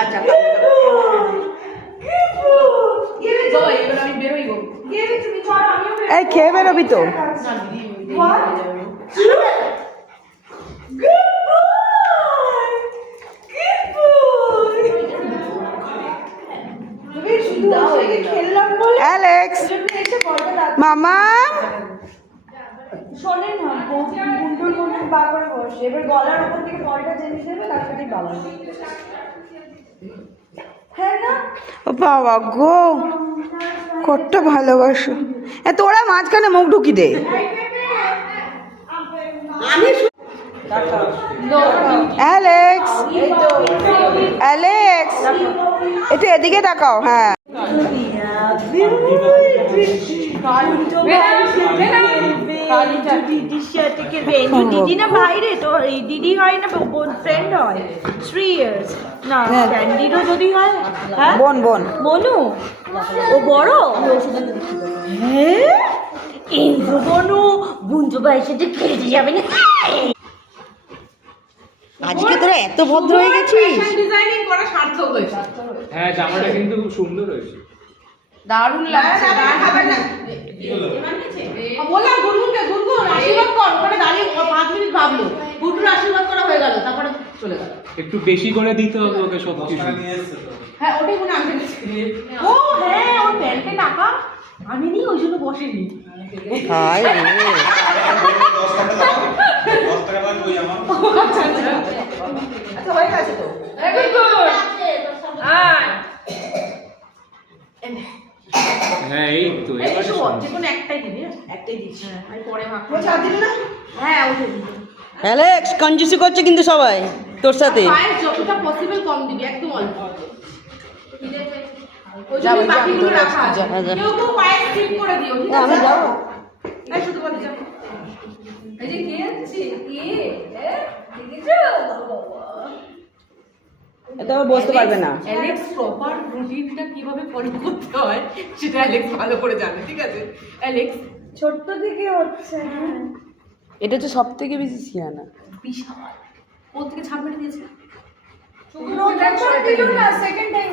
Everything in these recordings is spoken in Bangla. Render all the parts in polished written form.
আচ্ছা এই খেয়ে বেরোবি তো? অ্যালেক্স মামা শোনেন না, গুন্ডুর মধ্যে পা করে বসে, এবার গলার উপর থেকে বলটা চেঞ্জ দেবে, তারপরে বাবা। হ্যাঁ না? ও বাবা গো, কত ভালোবাসো। তোরা মাঝখানে মুখ ঢুকি দে। অ্যালেক্স, অ্যালেক্স একটু এদিকে তাকাও। হ্যাঁ দিদি না ভাই রে, তো দিদি হয় না ফ্রেন্ড হয় 3 years না, ক্যান্ডিডও যদি হয়। হ্যাঁ বোন বোন বনু ও বড়। হ্যাঁ এই বনু বুঞ্জু ভাইয়ের সাথে খেলতে যাবে না। আজকে তোরা এত ভদ্র হয়ে গেছিস। ডিজাইনিং করা সার্থক হয়েছে। হ্যাঁ জামাটা কিন্তু খুব সুন্দর হয়েছে। দারুণ লাগছে। বললাম গুনগুনকে, গুনগুন আশীর্বাদ কর। ওখানে দাঁড়িয়ে 5 মিনিট ভাবলো, গুনগুন আশীর্বাদ করা হয়ে গেল, তারপরে চলে গেল। একটু বেশি করে দিতে হবে ওকে সব কিছু। হ্যাঁ ওটাই মনে আমি ও হ্যাঁ ওর ব্যাংকে টাকা আমি নি, ওই জন্য বসেনি। হাই রে, আচ্ছা হয়ে গেছে তো। হ্যাঁ এই তো এবারে যে কোনো একটাই দিবি, একটাই দিচ্ছি আমি পরে মাখবো। চা দিবি না? হ্যাঁ ওটা দিবি। অ্যালেক্স কঞ্জুসি করছে কিন্তু সবাই তোর সাথে। পায়েস যতটা পসিবল কম দিবি, একদম অল্প। ওই জন্য বাকিগুলো রাখা আছে। কেউ কেউ পায়েস স্কিপ করে দিও, ঠিক আছে? আমি যাবো। এই শুধু বলে যাও। এই যে কে আছে? কে? দেখেছো? এটা বসতে পারবে না। অ্যালেক্স প্রপার রুটিনটা কিভাবে ফলো করতে হয় সেটা অ্যালেক্স ভালো করে জানে, ঠিক আছে? অ্যালেক্স ছোট্ট থেকে হচ্ছে। এটা হচ্ছে সব থেকে বেশি সিয়ানা। বিশাল কোথা থেকে ছাপ মেরে দিয়েছে? সেকেন্ড টাইম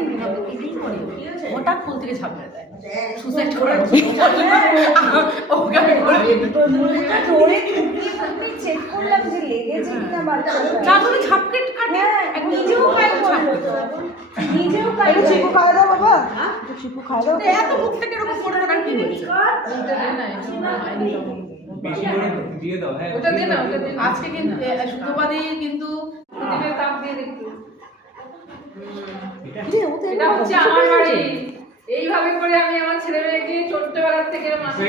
হঠাৎ কোথা থেকে ছাপ মেরে দেয়? সুসাইড করার ওকে আমি করে চেক করলাম যে লেগেছে কিনা বাচ্চাটা। না তুমি ছাপকে কাটে নিজেও খাই নিজেও খাই। চিকু খাওয়া দাও বাবা। হ্যাঁ চিকু খাওয়া দাও। এত মুখটাকে এরকম করে থাকার কি হয়েছে? এটা দে না, বেশি করে দিয়ে দাও। হ্যাঁ ওটা দে না, ওটা দে। আজকে কিন্তু শুক্রবারে কিন্তু দিনের তাপ দিয়ে দেখতে। এটা হচ্ছে আমার বাড়ি। এইভাবে করে আমি আমার ছেলে মেয়েকে ছোট্টবেলা থেকে মাসে